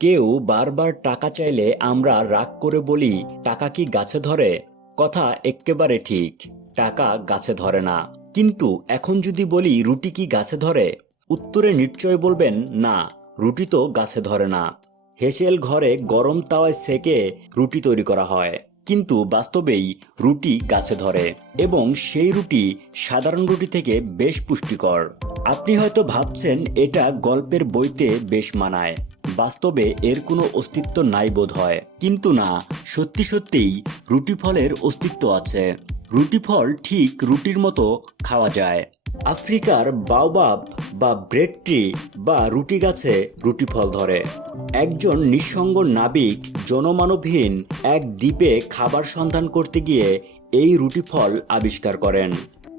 কেউ বারবার টাকা চাইলে আমরা রাগ করে বলি, টাকা কি গাছে ধরে? কথা এক্কেবারে ঠিক, টাকা গাছে ধরে না। কিন্তু এখন যদি বলি, রুটি কি গাছে ধরে? উত্তরে নিশ্চয় বলবেন, না, রুটি তো গাছে ধরে না। হেসেল ঘরে গরম তাওয়ায় সেকে রুটি তৈরি করা হয়। কিন্তু বাস্তবেই রুটি গাছে ধরে এবং সেই রুটি সাধারণ রুটি থেকে বেশ পুষ্টিকর। আপনি হয়তো ভাবছেন, এটা গল্পের বইতে বেশ মানায়। বাস্তবে এর কোনো অস্তিত্ব নাই বোধ হয়। কিন্তু না, সত্যি সত্যিই রুটি ফলের অস্তিত্ব আছে। রুটি ফল ঠিক রুটির মতো খাওয়া যায়। আফ্রিকার বাওবাব বা ব্রেড ট্রি বা রুটি গাছে রুটি ফল ধরে। একজন নিঃসঙ্গ নাবিক জনমানবহীন এক দ্বীপে খাবার সন্ধান করতে গিয়ে এই রুটি ফল আবিষ্কার করেন।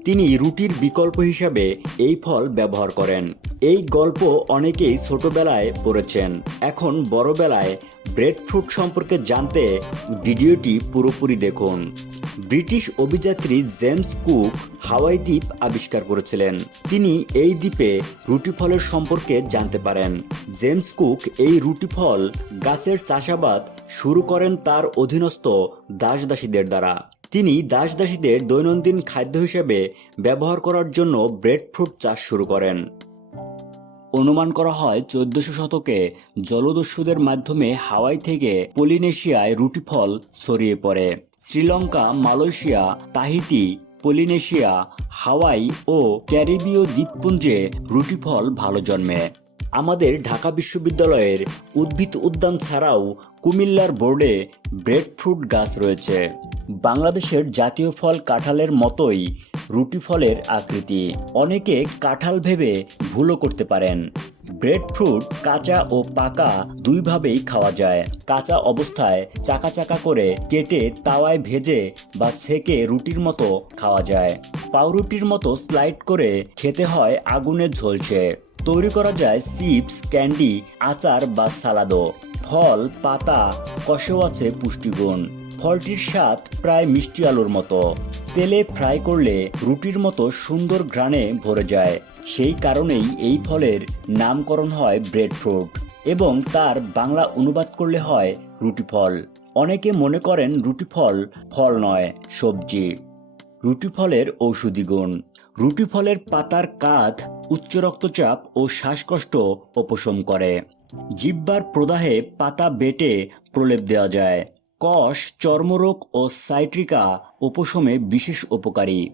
তিনি রুটির বিকল্প হিসাবে এই ফল ব্যবহার করেন। এই গল্প অনেকেই ছোটবেলায় পড়েছেন। এখন বড়বেলায় ব্রেড ফ্রুট সম্পর্কে জানতে ভিডিওটি পুরোপুরি দেখুন। ব্রিটিশ অভিযাত্রী জেমস কুক হাওয়াই দ্বীপ আবিষ্কার করেছিলেন। তিনি এই দ্বীপে রুটি ফলের সম্পর্কে জানতে পারেন। জেমস কুক এই রুটি ফল গাছের চাষাবাদ শুরু করেন তার অধীনস্থ দাসদাসীদের দ্বারা। তিনি দাসদাসীদের দৈনন্দিন খাদ্য হিসেবে ব্যবহার করার জন্য ব্রেড ফ্রুট চাষ শুরু করেন। অনুমান করা হয় চোদ্দশো শতকে জলদস্যুদের মাধ্যমে হাওয়াই থেকে পলিনেশিয়ায় রুটি ফল ছড়িয়ে পড়ে। Sri Lanka, Malaysia, Tahiti, Polynesia, Hawaii ও ক্যারিবীয় দ্বীপপুঞ্জে রুটি ফল ভালো জন্মে। আমাদের ঢাকা বিশ্ববিদ্যালয়ের উদ্ভিদ উদ্যান ছাড়াও কুমিল্লার বোর্ডে ব্রেড ফ্রুট গাছ রয়েছে। বাংলাদেশের জাতীয় ফল কাঁঠালের মতোই রুটি ফলের আকৃতি। অনেকে কাঁঠাল ভেবে ভুলও করতে পারেন। ব্রেড ফ্রুট কাঁচা ও পাকা দুইভাবেই খাওয়া যায়। কাঁচা অবস্থায় চাকা চাকা করে কেটে তাওয়ায় ভেজে বা সেকে রুটির মতো খাওয়া যায়। পাউরুটির মতো স্লাইড করে খেতে হয় আগুনে ঝলছে। তৈরি করা যায় চিপস, ক্যান্ডি, আচার বা সালাদও। ফল, পাতা, কষেও আছে পুষ্টিগুণ। ফলটির স্বাদ প্রায় মিষ্টি আলুর মতো। তেলে ফ্রাই করলে রুটির মতো সুন্দর ঘ্রাণে ভরে যায়। সেই কারণেই এই ফলের নামকরণ হয় ব্রেড ফ্রুট এবং তার বাংলা অনুবাদ করলে হয় রুটি ফল। অনেকে মনে করেন রুটি ফল ফল নয়, সবজি। রুটি ফলের ঔষধি গুণ। রুটি ফলের পাতার কাঁধ উচ্চ রক্তচাপ ও শ্বাসকষ্ট উপশম করে। জিব্বার প্রদাহে পাতা বেটে প্রলেপ দেওয়া যায়। কষ, চর্মরোগ ও সাইট্রিকা উপশমে বিশেষ উপকারী।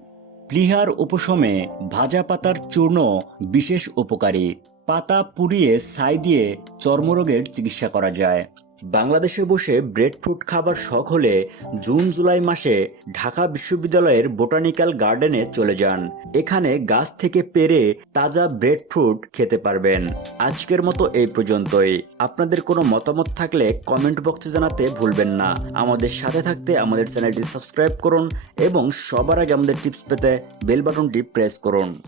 প্লিহার উপশমে ভাজা পাতার চূর্ণ বিশেষ উপকারী। পাতা পুড়িয়ে ছাই দিয়ে চর্মরোগের চিকিৎসা করা যায়। বাংলাদেশে বসে ব্রেড ফ্রুট খাবার শখ হলে জুন, জুলাই মাসে ঢাকা বিশ্ববিদ্যালয়ের বোটানিক্যাল গার্ডেনে চলে যান। এখানে গাছ থেকে পেরে তাজা ব্রেড ফ্রুট খেতে পারবেন। আজকের মতো এই পর্যন্তই। আপনাদের কোনো মতামত থাকলে কমেন্ট বক্সে জানাতে ভুলবেন না। আমাদের সাথে থাকতে আমাদের চ্যানেলটি সাবস্ক্রাইব করুন এবং সবার আগে আমাদের টিপস পেতে বেল বাটনটি প্রেস করুন।